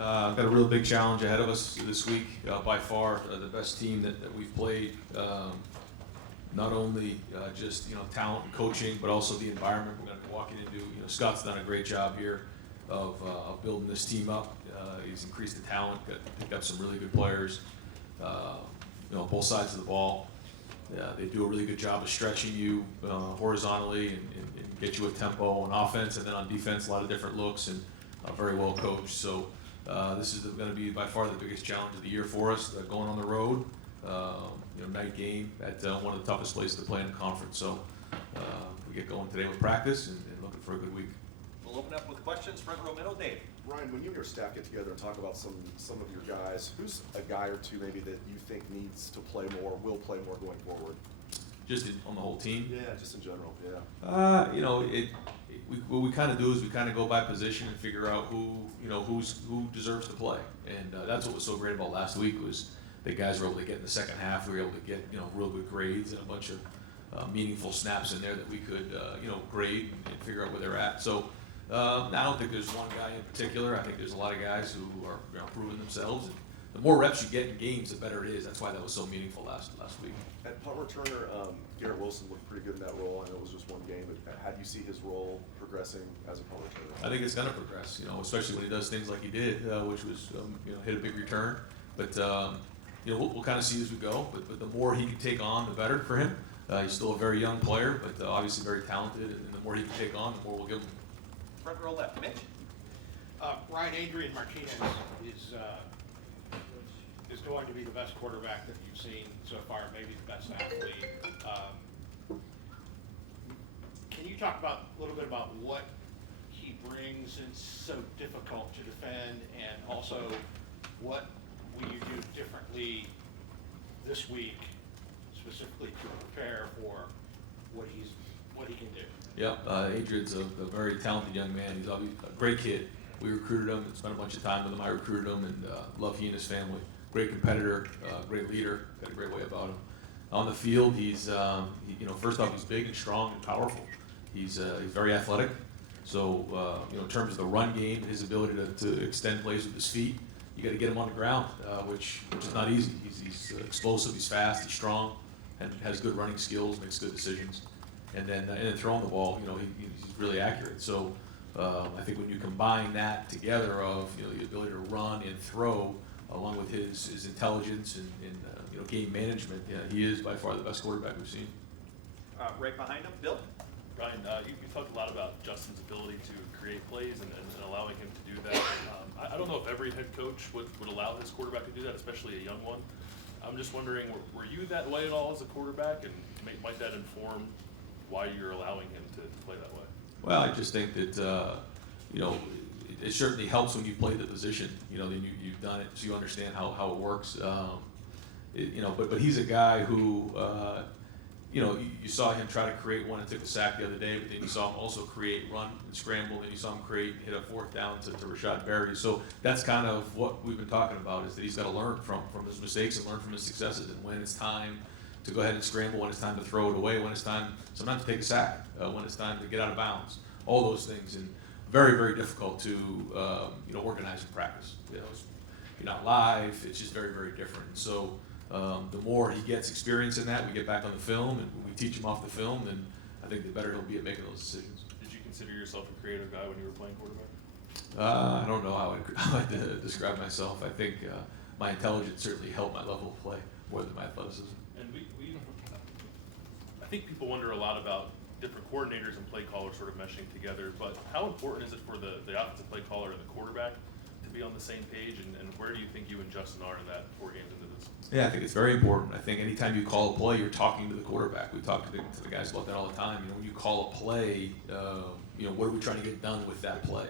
Got a real big challenge ahead of us this week. By far the best team that we've played. Not only just talent and coaching, but also the environment we're going to be walking into. Scott's done a great job here of building this team up. He's increased the talent, picked up some really good players. Both sides of the ball. They do a really good job of stretching you horizontally and get you with tempo on offense, and then on defense, a lot of different looks and very well coached. So this is going to be by far the biggest challenge of the year for us, going on the road. Night game at one of the toughest places to play in the conference. So we get going today with practice and looking for a good week. We'll open up with questions. Front row middle, Dave. Ryan, when you and your staff get together and talk about some of your guys, who's a guy or two maybe that you think needs to play more, will play more going forward? Just on the whole team? Yeah, just in general, yeah. What we kind of do is we kind of go by position and figure out who deserves to play. And that's what was so great about last week was the guys were able to get in the second half. We were able to get real good grades and a bunch of meaningful snaps in there that we could grade and figure out where they're at. So I don't think there's one guy in particular. I think there's a lot of guys who are proving themselves. And the more reps you get in games, the better it is. That's why that was so meaningful last week. At punt returner, Garrett Wilson looked pretty good in that role. I know it was just one game, but how do you see his role progressing as a punt returner? I think it's going to progress, especially when he does things like he did, which was hit a big return. But we'll kind of see as we go. But the more he can take on, the better for him. He's still a very young player, but obviously very talented. And the more he can take on, the more we'll give him. Front row left, Mitch. Ryan, Adrian Martinez is going to be the best quarterback that you've seen so far, maybe the best athlete. Can you talk a little bit about what he brings and so difficult to defend, and also what will you do differently this week, specifically to prepare for what he can do? Yeah, Adrian's a very talented young man. He's obviously a great kid. We recruited him and spent a bunch of time with him. I recruited him and love he and his family. Great competitor, great leader, got a great way about him. On the field, he's first off, he's big and strong and powerful. He's very athletic. So in terms of the run game, his ability to extend plays with his feet, you got to get him on the ground, which is not easy. He's explosive, he's fast, he's strong, and has good running skills, makes good decisions. And then throwing the ball, he's really accurate. So I think when you combine that together of the ability to run and throw, along with his intelligence and game management, he is by far the best quarterback we've seen. Right behind him, Bill. Ryan, you talked a lot about Justin's ability to create plays and allowing him to do that. I don't know if every head coach would allow his quarterback to do that, especially a young one. I'm just wondering, were you that way at all as a quarterback, and might that inform why you're allowing him to play that way? Well, I just think that it certainly helps when you play the position. Then you've done it, so you understand how it works. But he's a guy who you saw him try to create one and took a sack the other day, but then you saw him also create run and scramble, and you saw him hit a fourth down to Rashad Berry. So that's kind of what we've been talking about, is that he's got to learn from his mistakes and learn from his successes, and when it's time to go ahead and scramble, when it's time to throw it away, when it's time sometimes to take a sack, when it's time to get out of bounds, all those things. And very, very difficult to organize in practice. You're not live. It's just very, very different. So the more he gets experience in that, we get back on the film and we teach him off the film, then I think the better he'll be at making those decisions. Did you consider yourself a creative guy when you were playing quarterback? I don't know how I'd describe myself. I think my intelligence certainly helped my level of play more than my athleticism. And I think people wonder a lot about different coordinators and play callers sort of meshing together, but how important is it for the offensive play caller and the quarterback to be on the same page, and where do you think you and Justin are in that 4 games into this? Yeah, I think it's very important. I think anytime you call a play, you're talking to the quarterback. We talk to the guys about that all the time. When you call a play, what are we trying to get done with that play?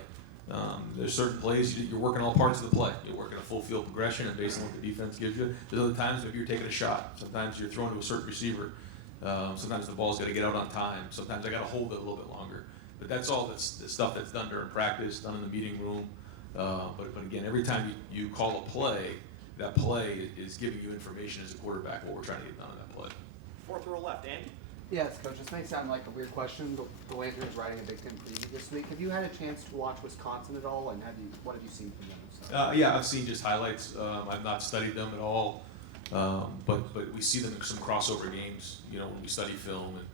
There's certain plays you're working all parts of the play. You're working a full field progression and based on what the defense gives you. There's other times maybe you're taking a shot. Sometimes you're throwing to a certain receiver. Sometimes the ball's got to get out on time. Sometimes I got to hold it a little bit longer. But that's all the stuff that's done during practice, done in the meeting room. But again, every time you call a play, that play is giving you information as a quarterback what we're trying to get done in that play. Fourth row left, Andy. Yes, Coach, this may sound like a weird question, but the Lantern is writing a Big Ten preview this week. Have you had a chance to watch Wisconsin at all, and what have you seen from them? So. Yeah, I've seen just highlights. I've not studied them at all, but we see them in some crossover games. You know, when we study film, and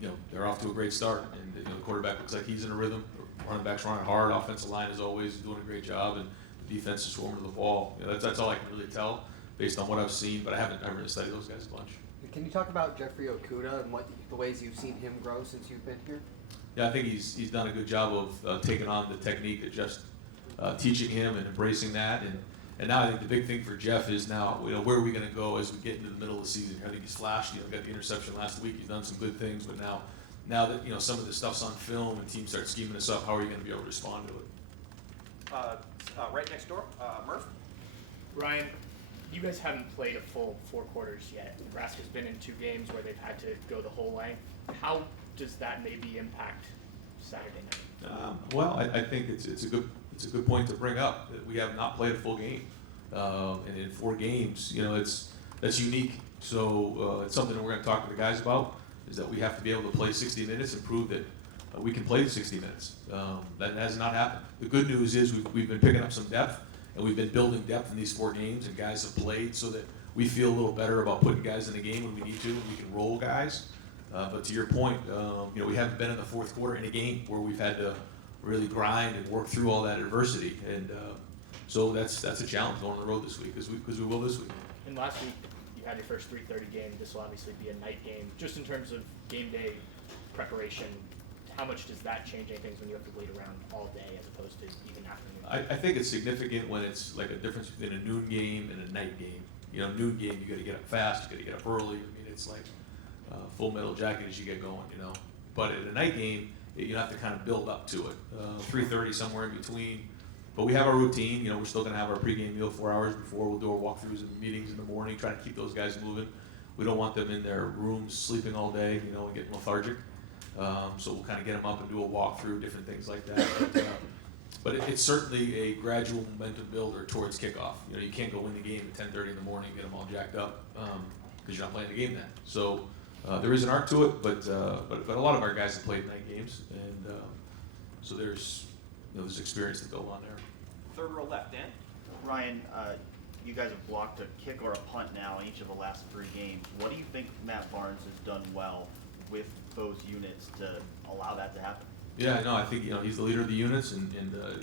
you know, they're off to a great start, and you know, the quarterback looks like he's in a rhythm. Running backs running hard. Offensive line is always doing a great job, and the defense is swarming to the ball. You know, that's all I can really tell based on what I've seen. But I haven't really studied those guys a bunch. Can you talk about Jeffrey Okuda and the ways you've seen him grow since you've been here? Yeah, I think he's done a good job of taking on the technique of just teaching him and embracing that. And now I think the big thing for Jeff is now, you know, where are we going to go as we get into the middle of the season? I think he's flashed. You know, got the interception last week. He's done some good things, but now that, you know, some of the stuff's on film and teams start scheming us up, how are you going to be able to respond to it? Right next door, Murph. Ryan, you guys haven't played a full 4 quarters yet. Nebraska's been in 2 games where they've had to go the whole length. How does that maybe impact Saturday night? Well, I think it's a good point to bring up that we have not played a full game, and in 4 games, you know, that's unique. So it's something that we're going to talk to the guys about. Is that we have to be able to play 60 minutes and prove that we can play the 60 minutes. That has not happened. The good news is we've been picking up some depth, and we've been building depth in these 4 games, and guys have played so that we feel a little better about putting guys in the game when we need to, and we can roll guys. But to your point, you know, we haven't been in the 4th quarter in a game where we've had to really grind and work through all that adversity, and so that's a challenge going on the road this week, because we will this week. And last week, you had your first 3:30 game. This will obviously be a night game. Just in terms of game day preparation, how much does that change anything when you have to wait around all day as opposed to even afternoon? I think it's significant when it's like a difference between a noon game and a night game. You know, noon game, you got to get up fast, you got to get up early. I mean, it's like full metal jacket as you get going, you know. But at a night game, you have to kind of build up to it. 3:30 somewhere in between. But we have our routine. You know, we're still going to have our pregame meal 4 hours before. We'll do our walkthroughs and meetings in the morning, trying to keep those guys moving. We don't want them in their rooms sleeping all day, you know, and getting lethargic. So we'll kind of get them up and do a walkthrough, different things like that. But it's certainly a gradual momentum builder towards kickoff. You know, you can't go win the game at 10:30 in the morning and get them all jacked up because you're not playing the game then. So there is an art to it, but a lot of our guys have played night games, and so there's experience to build on there. 3rd row left, Dan. Ryan, you guys have blocked a kick or a punt now in each of the last 3 games. What do you think Matt Barnes has done well with those units to allow that to happen? Yeah, no, I think, you know, he's the leader of the units, and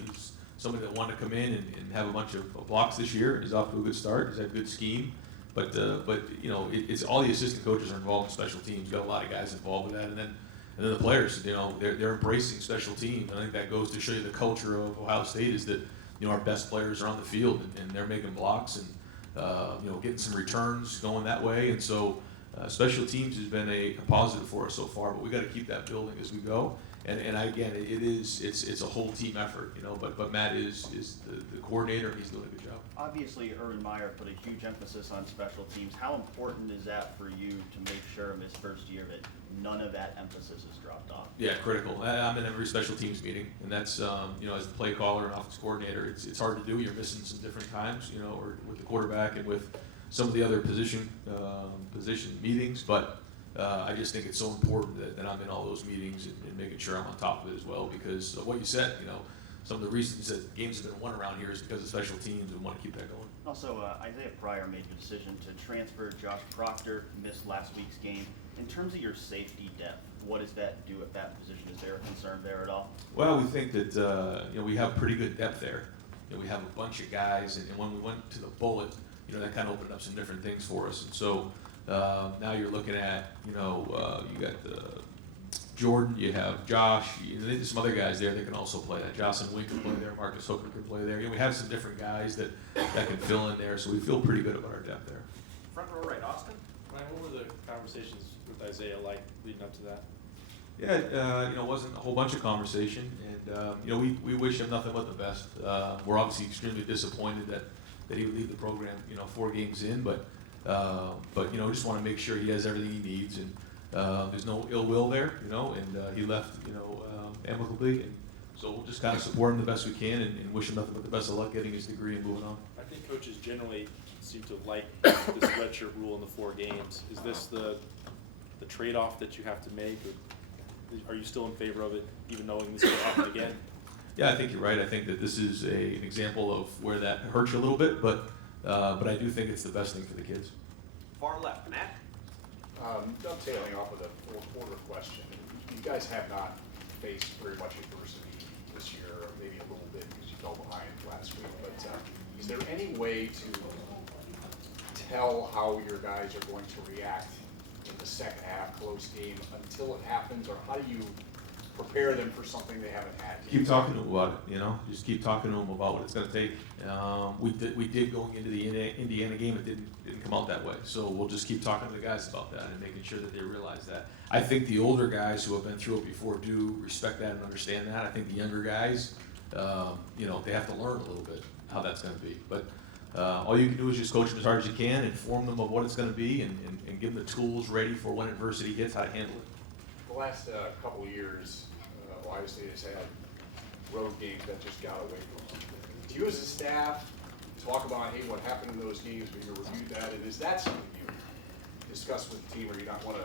he's somebody that wanted to come in and have a bunch of blocks this year. He's off to a good start. He's had a good scheme, but you know, it's all the assistant coaches are involved in special teams. Got a lot of guys involved with that, and then the players, you know, they're embracing special teams. I think that goes to show you the culture of Ohio State is that, you know, our best players are on the field and they're making blocks and you know, getting some returns going that way, and so special teams has been a positive for us so far. But we got to keep that building as we go. And again, it's a whole team effort, you know. But Matt is the coordinator, and he's doing a good job. Obviously, Urban Meyer put a huge emphasis on special teams. How important is that for you to make sure in this first year that none of that emphasis is dropped off? Yeah, critical. I'm in every special teams meeting, and that's you know, as the play caller and offense coordinator, it's hard to do. You're missing some different times, you know, or with the quarterback and with some of the other position meetings, but. I just think it's so important that I'm in all those meetings and making sure I'm on top of it as well, because of what you said, you know, some of the reasons that games have been won around here is because of special teams, and want to keep that going. Also, Isaiah Pryor made the decision to transfer. Josh Proctor missed last week's game. In terms of your safety depth, what does that do at that position? Is there a concern there at all? Well, we think that you know, we have pretty good depth there. You know, we have a bunch of guys, and when we went to the bullet, you know, that kind of opened up some different things for us, and so. Now you're looking at, you know, you got Jordan, you have Josh, there's some other guys there that can also play that. Jocelyn Wink can play there, Marcus Hooker can play there. You know, we have some different guys that can fill in there, so we feel pretty good about our depth there. Front row right, Austin. Ryan, what were the conversations with Isaiah like leading up to that? Yeah, you know, it wasn't a whole bunch of conversation, and you know, we wish him nothing but the best. We're obviously extremely disappointed that he would leave the program, you know, 4 games in, but you know, just want to make sure he has everything he needs, and there's no ill will there, you know, and he left, you know, amicably, and so we'll just kind of support him the best we can and wish him nothing but the best of luck getting his degree and moving on. I think coaches generally seem to like this redshirt rule in the 4 games. Is this the the trade-off that you have to make, or are you still in favor of it, even knowing this will happen again? Yeah, I think you're right. I think that this is an example of where that hurts you a little bit, but I do think it's the best thing for the kids. Far left, Matt. Dovetailing off of the fourth quarter question, you guys have not faced very much adversity this year, or maybe a little bit because you fell behind last week, but is there any way to tell how your guys are going to react in the second half, close game, until it happens, or how do you prepare them for something they haven't had yet? Keep talking to them about it, just keep talking to them about what it's gonna take. We did going into the Indiana game, it didn't come out that way. So we'll just keep talking to the guys about that and making sure that they realize that. I think the older guys who have been through it before do respect that and understand that. I think the younger guys, they have to learn a little bit how that's gonna be. But all you can do is just coach them as hard as you can, inform them of what it's gonna be, and give them the tools ready for when adversity hits, how to handle it. The last couple of years, Ohio State has had road games that just got away from them. Do you as a staff talk about, hey, what happened in those games, when you review that, and is that something you discuss with the team, or you not want to,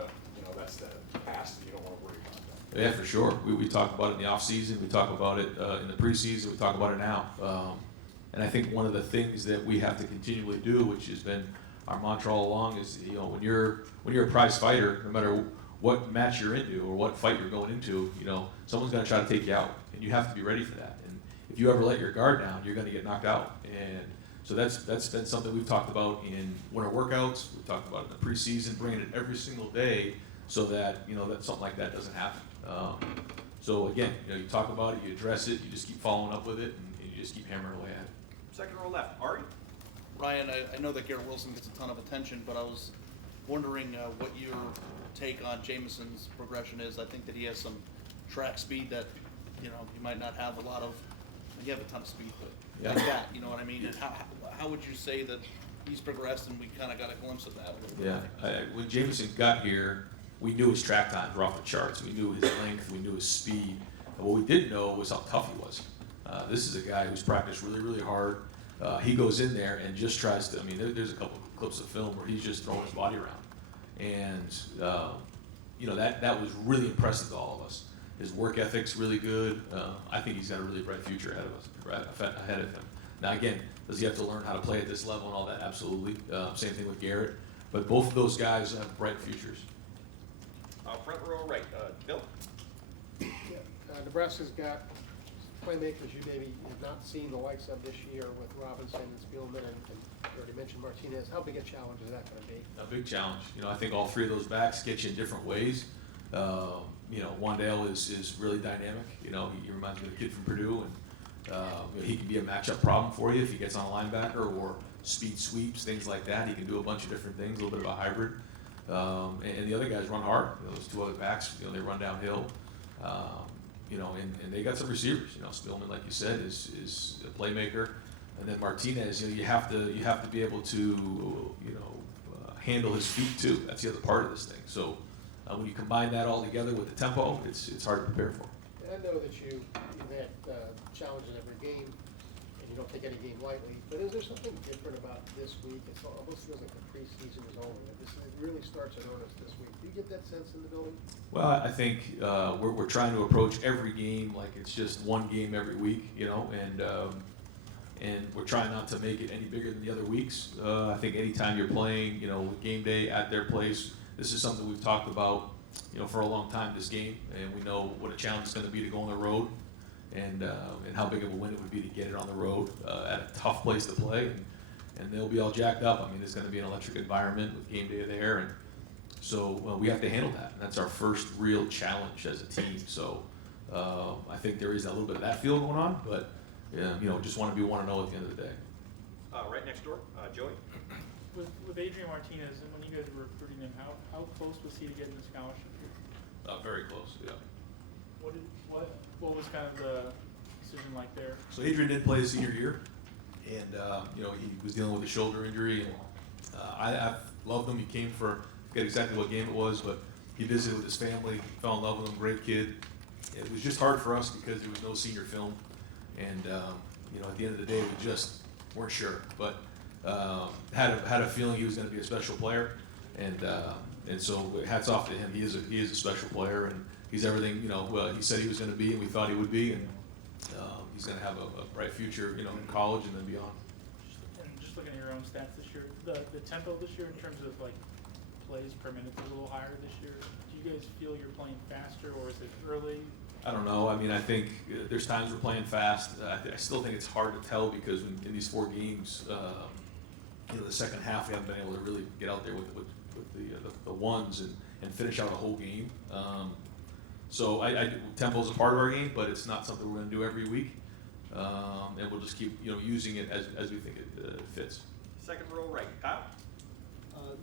that's the past and you don't want to worry about that? Yeah, for sure. We talk about it in the off season. We talk about it in the preseason. We talk about it now. And I think one of the things that we have to continually do, which has been our mantra all along, is when you're a prize fighter, no matter what match you're into or what fight you're going into, someone's going to try to take you out, and you have to be ready for that. And if you ever let your guard down, you're going to get knocked out. And so that's been something we've talked about in winter workouts. We've talked about it in the preseason, bringing it every single day, so that that something like that doesn't happen. So again, you talk about it, you address it, you just keep following up with it, and you just keep hammering away at it. Second row left, Ari. Ryan, I know that Garrett Wilson gets a ton of attention, but I was wondering what your take on Jameson's progression is. I think that he has some track speed that you might not have a lot of. You have a ton of speed, but like that, you know what I mean? And how would you say that he's progressed, and we kind of got a glimpse of that? Yeah, when Jameson got here, we knew his track times were off the charts. We knew his length, we knew his speed. And what we didn't know was how tough he was. This is a guy who's practiced really, really hard. He goes in there and just tries to, there's a couple of clips of film where he's just throwing his body around. And, that was really impressive to all of us. His work ethic's really good. I think he's got a really bright future ahead of him. Now, again, does he have to learn how to play at this level and all that? Absolutely. Same thing with Garrett. But both of those guys have bright futures. Front row right, Bill. Nebraska's got playmakers you maybe have not seen the likes of this year with Robinson and Spielman, and you already mentioned Martinez. How big a challenge is that going to be? A big challenge. I think all three of those backs get you in different ways. Wandale is really dynamic. He reminds me of the kid from Purdue, and he can be a matchup problem for you if he gets on a linebacker or speed sweeps, things like that. He can do a bunch of different things, a little bit of a hybrid. And the other guys run hard. Those two other backs, they run downhill. And they got some receivers. Spielman, like you said, is a playmaker, and then Martinez. You have to be able to handle his feet too. That's the other part of this thing. So when you combine that all together with the tempo, it's hard to prepare for. I know that you've had challenges every game, and you don't take any game lightly. But is there something different about this week? It almost feels like the preseason is over. It really starts in earnest this week. Do you get that sense in the building? Well, I think we're trying to approach every game like it's just one game every week, and we're trying not to make it any bigger than the other weeks. I think anytime you're playing, with game day at their place, this is something we've talked about, for a long time, this game, and we know what a challenge it's going to be to go on the road, and how big of a win it would be to get it on the road at a tough place to play, and they'll be all jacked up. It's going to be an electric environment with game day there, and so we have to handle that, and that's our first real challenge as a team. So I think there is a little bit of that feel going on, but just want to be 1-0 at the end of the day. Right next door, Joey. With Adrian Martinez, and when you guys were recruiting him, how close was he to getting the scholarship? Very close, yeah. What was kind of the decision like there? So Adrian didn't play his senior year, and he was dealing with a shoulder injury, and I loved him. He came for, I forget exactly what game it was, but he visited with his family, fell in love with him, great kid. It was just hard for us because there was no senior film, and at the end of the day, we just weren't sure, but had a feeling he was going to be a special player. And so hats off to him. He is a special player, and he's everything he said he was going to be, and we thought he would be, and he's going to have a bright future in college and then beyond. And just looking at your own stats this year, the tempo this year in terms of like plays per minute is a little higher this year. Do you guys feel you're playing faster, or is it early? I don't know. I mean, I think there's times we're playing fast. I still think it's hard to tell because in these 4 games, the second half we haven't been able to really get out there with the ones and finish out a whole game. So tempo is a part of our game, but it's not something we're going to do every week. And we'll just keep using it as we think it fits. Second row right, Kyle.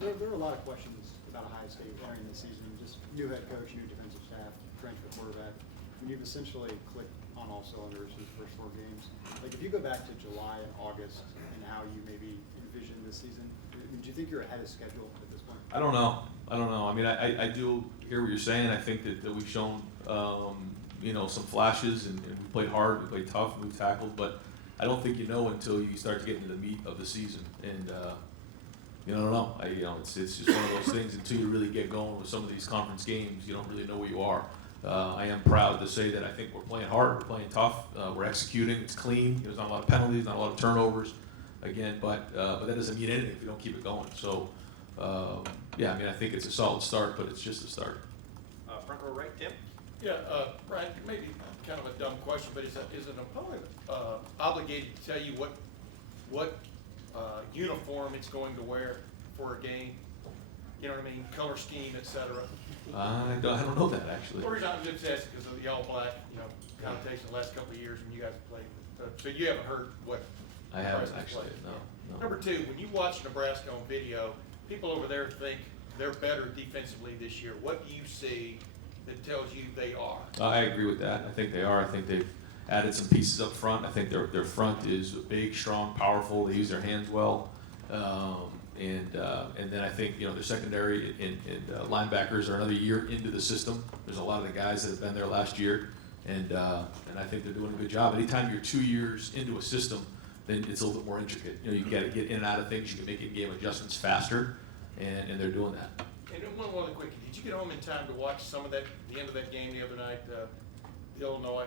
There are a lot of questions about Ohio State entering this season. Just new head coach, new defensive staff, transfer quarterback. And you've essentially clicked on all cylinders these first 4 games. Like if you go back to July and August and how you maybe envision this season, do you think you're ahead of schedule at this point? I don't know. I mean, I do hear what you're saying. I think that we've shown, some flashes, and we played hard, we played tough, we've tackled, but I don't think you know until you start to get into the meat of the season. And I don't know. It's just one of those things. Until you really get going with some of these conference games, you don't really know where you are. I am proud to say that I think we're playing hard, we're playing tough, we're executing. It's clean. There's not a lot of penalties, not a lot of turnovers. Again, but that doesn't mean anything if you don't keep it going. So, I mean, I think it's a solid start, but it's just a start. Front row right, Tim. Yeah, Brian, maybe kind of a dumb question, but is an opponent obligated to tell you what uniform it's going to wear for a game? You know what I mean? Color scheme, et cetera. I don't know that actually. The reason I'm just asking because of the all black, connotation the last couple of years when you guys played. So you haven't heard what? I haven't Nebraska actually. played. No. Number 2, when you watch Nebraska on video, people over there think they're better defensively this year. What do you see that tells you they are? I agree with that. I think they are. I think they've added some pieces up front. I think their front is big, strong, powerful. They use their hands well. And then I think their secondary and linebackers are another year into the system. There's a lot of the guys that have been there last year, and I think they're doing a good job. Anytime you're 2 years into a system, then it's a little bit more intricate. You got to get in and out of things. You can make in-game adjustments faster, and they're doing that. And one other quickie. Did you get home in time to watch some of the end of that game the other night, Illinois?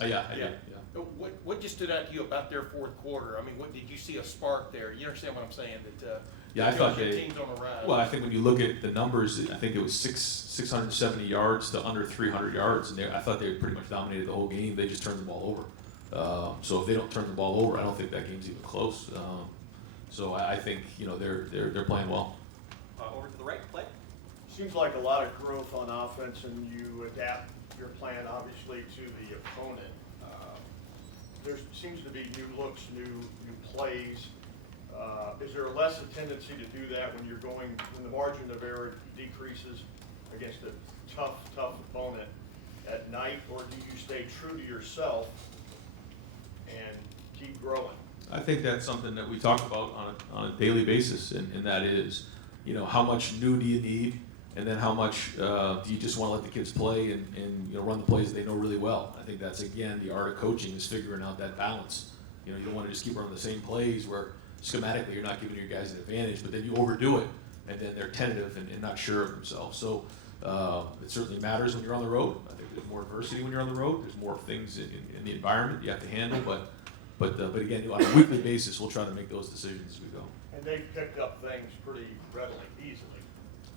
Yeah, I did. Yeah. What just stood out to you about their fourth quarter? I mean, what did you see a spark there? You understand what I'm saying? That I thought your team's on a rise. Well, I think when you look at the numbers, I think it was 670 yards to under 300 yards, and I thought they pretty much dominated the whole game. They just turned the ball over. So if they don't turn the ball over, I don't think that game's even close. So I think they're playing well. Over to the right, play. Seems like a lot of growth on offense, and you adapt your plan obviously to the opponent. There seems to be new looks, new plays. Is there less a tendency to do that when when the margin of error decreases against a tough opponent at night, or do you stay true to yourself and keep growing? I think that's something that we talk about on a daily basis, and that is, how much new do you need, and then how much do you just want to let the kids play and run the plays that they know really well. I think that's, again, the art of coaching is figuring out that balance. You don't want to just keep running the same plays where schematically you're not giving your guys an advantage, but then you overdo it, and then they're tentative and not sure of themselves. So it certainly matters when you're on the road. I think there's more adversity when you're on the road. There's more things in the environment you have to handle, but again, on a weekly basis, we'll try to make those decisions as we go. And they've picked up things pretty readily, easily.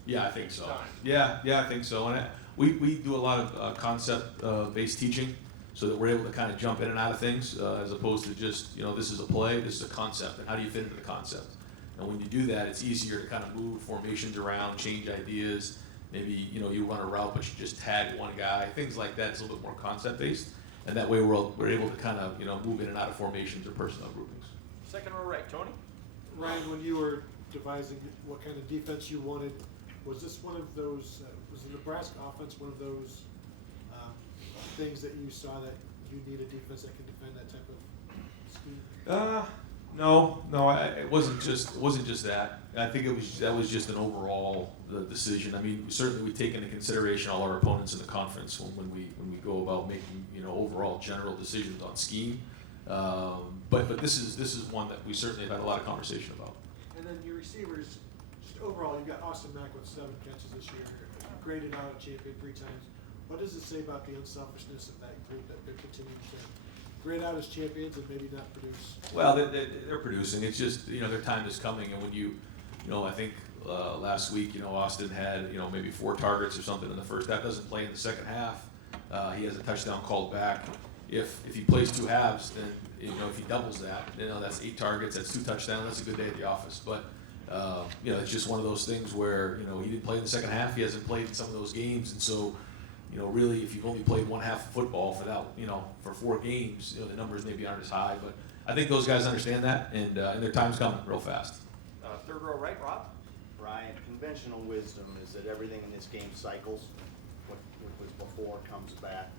Yeah, I think so. Yeah, I think so. And we do a lot of concept-based teaching, so that we're able to kind of jump in and out of things, as opposed to just, this is a play, this is a concept, and how do you fit into the concept? And when you do that, it's easier to kind of move formations around, change ideas. Maybe, you run a route, but you just tag one guy. Things like that. It's a little bit more concept-based. And that way we're able to kind of, move in and out of formations or personnel groupings. Second row right, Tony. Ryan, when you were devising what kind of defense you wanted, was this one of those, was the Nebraska offense one of those things that you saw that you need a defense that can defend that type of scheme? No, it wasn't just that. I think that was just an overall decision. I mean, certainly we take into consideration all our opponents in the conference when we go about making overall general decisions on scheme. But this is one that we certainly have had a lot of conversation about. And then your receivers overall, you got Austin Mack with 7 catches this year, graded out a champion 3 times. What does it say about the unselfishness of that group that they're continuing to grade out as champions and maybe not produce? Well, they're producing. It's just, their time is coming. And when I think last week, Austin had, maybe 4 targets or something in the first half. Doesn't play in the second half. He has a touchdown called back. If he plays 2 halves, then, if he doubles that, that's 8 targets, that's 2 touchdowns. That's a good day at the office. But, it's just one of those things where, he didn't play in the second half. He hasn't played in some of those games. And so, really, if you've only played 1 half of football for that, for 4 games, the numbers maybe aren't as high. But I think those guys understand that, and their time's coming real fast. Third row right, Rob. Brian, conventional wisdom is that everything in this game cycles. What was before comes back.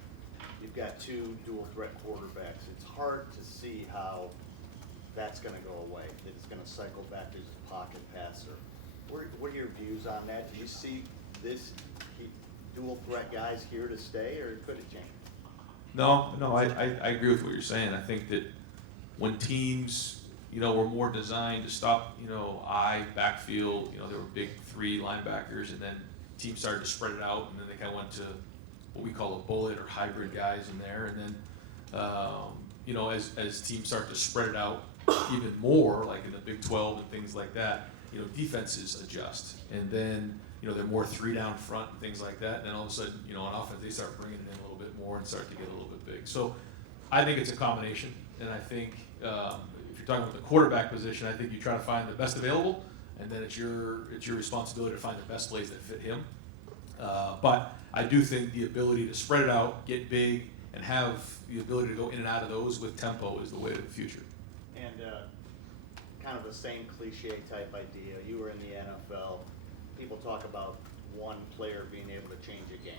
You've got 2 dual threat quarterbacks. It's hard to see how that's going to go away. That it's going to cycle back to his pocket passer. What are your views on that? Do you see this dual threat guys here to stay, or could it change? No, I agree with what you're saying. I think that when teams, were more designed to stop, backfield, there were big 3 linebackers, and then teams started to spread it out, and then they kind of went to what we call a bullet or hybrid guys in there, and then, as teams start to spread it out even more, like in the Big 12 and things like that, defenses adjust, and then, they're more 3 down front and things like that, and then all of a sudden, on offense, they start bringing it in a little bit more and start to get a little bit big. So I think it's a combination, and I think if you're talking about the quarterback position, I think you try to find the best available, and then it's your responsibility to find the best plays that fit him. But I do think the ability to spread it out, get big, and have the ability to go in and out of those with tempo is the way to the future. And kind of the same cliche type idea. You were in the NFL. People talk about one player being able to change a game.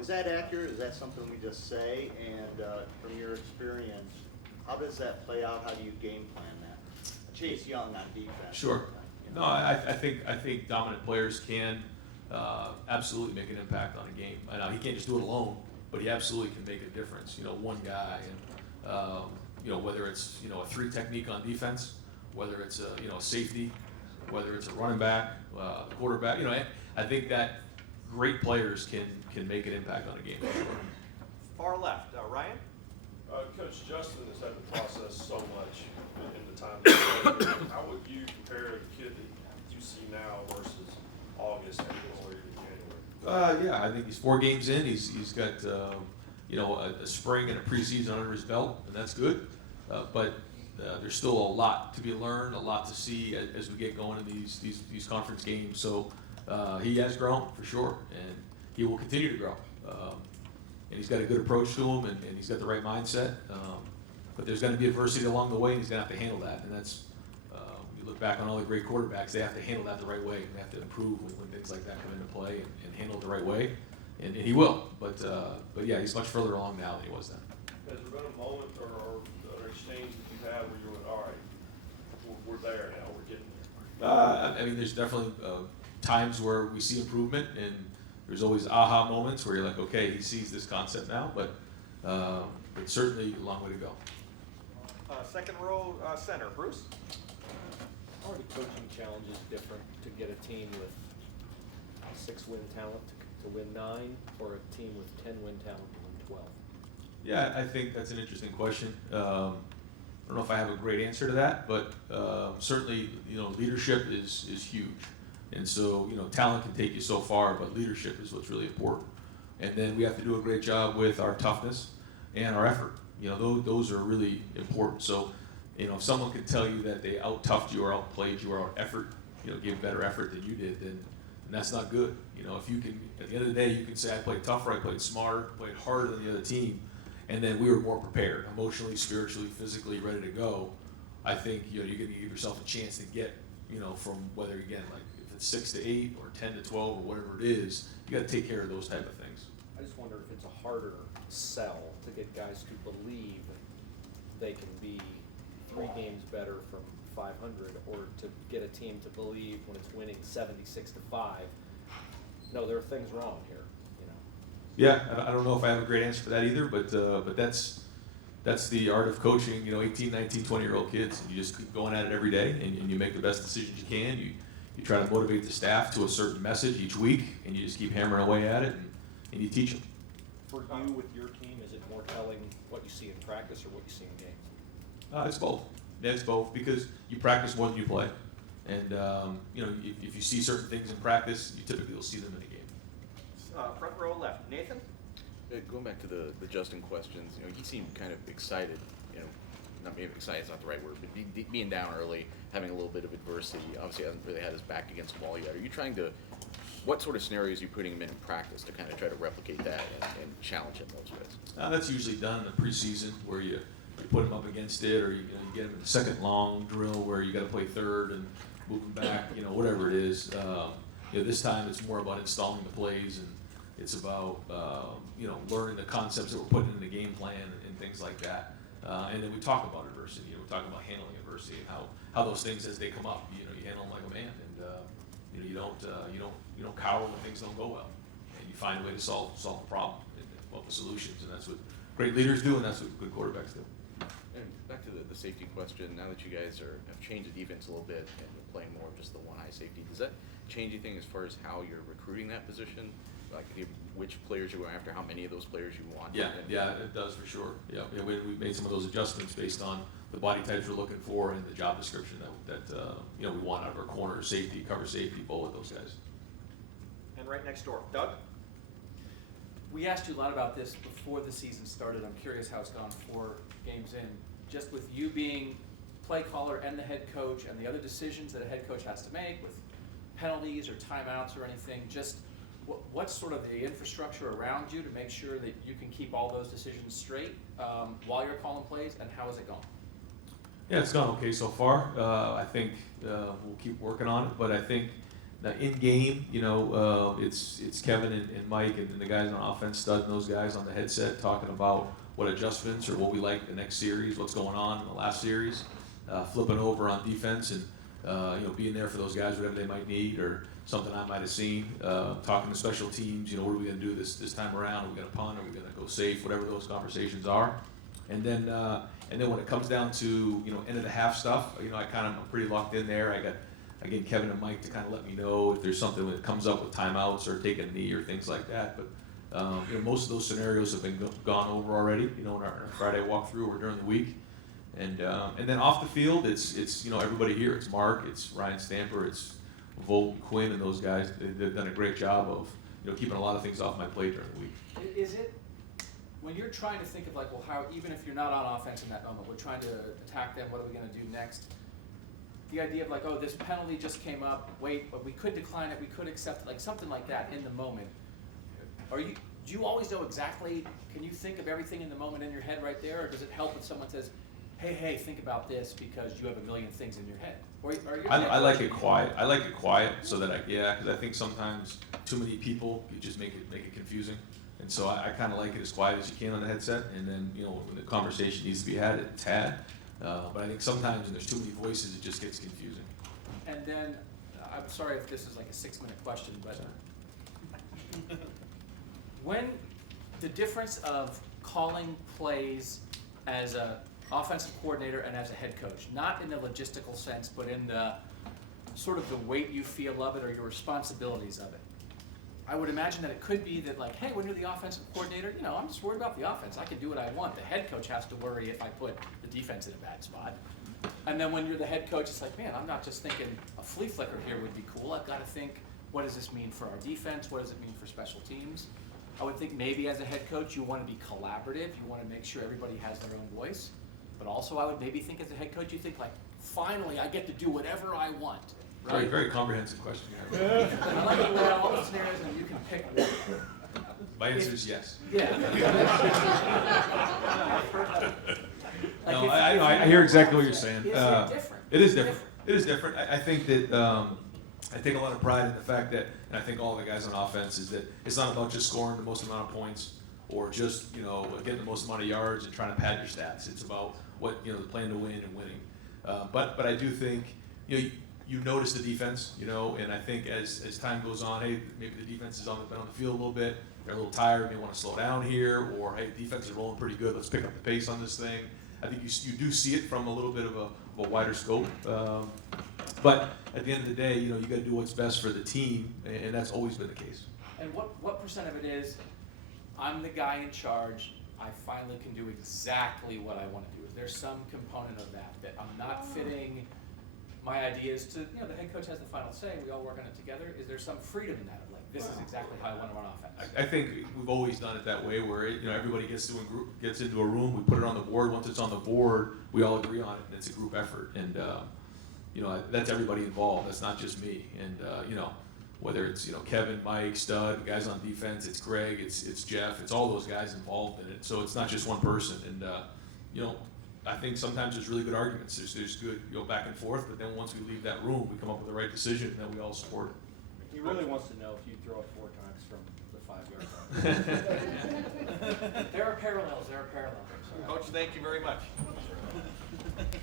Is that accurate? Is that something we just say? And from your experience, how does that play out? How do you game plan that? Chase Young on defense. Sure. No, I think dominant players can absolutely make an impact on a game. I know he can't just do it alone, but he absolutely can make a difference. One guy, and whether it's a 3 technique on defense, whether it's a safety, whether it's a running back, quarterback. I think that great players can make an impact on a game. Far left, Ryan. Coach, Justin has had to process so much in the time that he's played. How would you compare the kid that you see now versus August and earlier in January? Yeah, I think he's 4 games in. He's got a spring and a preseason under his belt, and that's good. But there's still a lot to be learned, a lot to see as we get going in these conference games. So he has grown for sure, and he will continue to grow. And he's got a good approach to him, and he's got the right mindset. But there's going to be adversity along the way, and he's going to have to handle that. And that's you look back on all the great quarterbacks; they have to handle that the right way. They have to improve when things like that come into play and handle it the right way. And he will. But yeah, he's much further along now than he was then. Has there been a moment or an exchange that you had where you went, all right, we're there now, we're getting there? I mean, there's definitely times where we see improvement, and there's always aha moments where you're like, okay, he sees this concept now, but it's certainly a long way to go. Second row center, Bruce. How are the coaching challenges different to get a team with 6-win talent to win 9, or a team with 10-win talent to win 12? Yeah, I think that's an interesting question. I don't know if I have a great answer to that, but certainly, leadership is huge. And so, talent can take you so far, but leadership is what's really important. And then we have to do a great job with our toughness and our effort. Those are really important. So, if someone could tell you that they out-toughed you or outplayed you or out-effort, gave better effort than you did, then that's not good. If you can, at the end of the day, you can say, I played tougher, I played smarter, played harder than the other team, and then we were more prepared, emotionally, spiritually, physically, ready to go. I think, you're going to give yourself a chance to get, from whether, again, like if it's 6 to 8 or 10 to 12 or whatever it is, you got to take care of those type of things. I just wonder if it's a harder sell to get guys to believe they can be 3 games better from 500, or to get a team to believe when it's winning 76-5, no, there are things wrong here. Yeah, I don't know if I have a great answer for that either, but that's the art of coaching, 18, 19, 20-year-old kids. You just keep going at it every day, and you make the best decisions you can. you try to motivate the staff to a certain message each week, and you just keep hammering away at it, and you teach them. For you with your team, is it more telling what you see in practice or what you see in games? It's both. Yeah, it's both, because you practice more than you play. And, if you see certain things in practice, you typically will see them in a game. Front row left, Nathan? Going back to the Justin questions, he seemed kind of excited, not maybe excited is not the right word, but being down early, having a little bit of adversity, obviously hasn't really had his back against the wall yet. Are you trying to, what sort of scenarios are you putting him in practice to kind of try to replicate that and challenge him those ways? That's usually done in the preseason, where you put him up against it, or you get him in the second long drill where you got to play third and move him back, whatever it is. This time it's more about installing the plays, and it's about learning the concepts that we're putting in the game plan and things like that. And then we talk about adversity. We talk about handling adversity and how those things as they come up, you handle them like a man, and you don't cower when things don't go well, and you find a way to solve the problem and come up with solutions, and that's what great leaders do, and that's what good quarterbacks do. And back to the safety question, now that you guys have changed the defense a little bit and you're playing more of just the one high safety, does that change anything as far as how you're recruiting that position? Like which players you're going after, how many of those players you want? Yeah, it does for sure. Yeah, we made some of those adjustments based on the body types we're looking for and the job description that we want out of our corner, safety, cover safety, both of those guys. And right next door, Doug? We asked you a lot about this before the season started. I'm curious how it's gone 4 games in. Just with you being play caller and the head coach and the other decisions that a head coach has to make with penalties or timeouts or anything, just what's sort of the infrastructure around you to make sure that you can keep all those decisions straight while you're calling plays, and how has it gone? Yeah, it's gone okay so far. I think we'll keep working on it, but I think that in game, it's Kevin and Mike and the guys on offense, Stud and those guys on the headset talking about what adjustments or what we like the next series, what's going on in the last series, flipping over on defense and being there for those guys, whatever they might need or something I might have seen. Talking to special teams, what are we going to do this time around? Are we going to punt? Are we going to go safe? Whatever those conversations are, and then when it comes down to end of the half stuff, I'm pretty locked in there. I got again Kevin and Mike to kind of let me know if there's something that comes up with timeouts or taking a knee or things like that. But most of those scenarios have been gone over already. In our Friday walkthrough or during the week, and then off the field, it's everybody here. It's Mark, it's Ryan Stamper, it's Volt, Quinn, and those guys. They've done a great job of keeping a lot of things off my plate during the week. Is it when you're trying to think of how even if you're not on offense in that moment, we're trying to attack them. What are we going to do next? The idea of this penalty just came up. Wait, but we could decline it. We could accept it. Something like that in the moment. Do you always know exactly? Can you think of everything in the moment in your head right there, or does it help when someone says, "Hey, think about this," because you have a million things in your head? I like it quiet. I like it quiet so that because I think sometimes too many people you just make it confusing, and so I kind of like it as quiet as you can on the headset, and then when the conversation needs to be had, it's had. But I think sometimes when there's too many voices, it just gets confusing. And then I'm sorry if this is like a 6-minute question, but when the difference of calling plays as a offensive coordinator and as a head coach, not in the logistical sense, but in the sort of the weight you feel of it or your responsibilities of it. I would imagine that it could be that hey, when you're the offensive coordinator, I'm just worried about the offense. I can do what I want. The head coach has to worry if I put the defense in a bad spot. And then when you're the head coach, it's man, I'm not just thinking a flea flicker here would be cool. I've got to think, what does this mean for our defense? What does it mean for special teams? I would think maybe as a head coach, you want to be collaborative. You want to make sure everybody has their own voice. But also I would maybe think as a head coach, you think finally I get to do whatever I want. Right? Very, very comprehensive question. I like to lay out all the scenarios and you can pick one. My answer is yes. Yeah. No, I hear exactly what you're saying. Is it different? It is different. It is different. I think that I take a lot of pride in the fact that, and I think all the guys on offense, is that it's not about just scoring the most amount of points or just getting the most amount of yards and trying to pad your stats. It's about what the plan to win and winning. But I do think you notice the defense, and I think as time goes on, hey, maybe the defense has been on the field a little bit. They're a little tired, may want to slow down here, or hey, defense is rolling pretty good. Let's pick up the pace on this thing. I think you do see it from a little bit of a wider scope. But at the end of the day, you know, you got to do what's best for the team, and that's always been the case. And what percent of it is, I'm the guy in charge, I finally can do exactly what I want to do? Is there some component of that I'm not fitting my ideas to, you know, the head coach has the final say, we all work on it together? Is there some freedom in that of like, this is exactly how I want to run offense? I think we've always done it that way, where you know, everybody gets into a room, we put it on the board. Once it's on the board, we all agree on it, and it's a group effort. And you know, that's everybody involved. That's not just me. And you know, whether it's, you know, Kevin, Mike, Stud, the guys on defense, it's Greg, it's Jeff, it's all those guys involved in it. So it's not just one person. And you know, I think sometimes there's really good arguments. There's good, you go back and forth, but then once we leave that room, we come up with the right decision, and then we all support it. He really wants to know if you throw it 4 times from the 5-yard line. There are parallels. Coach, thank you very much.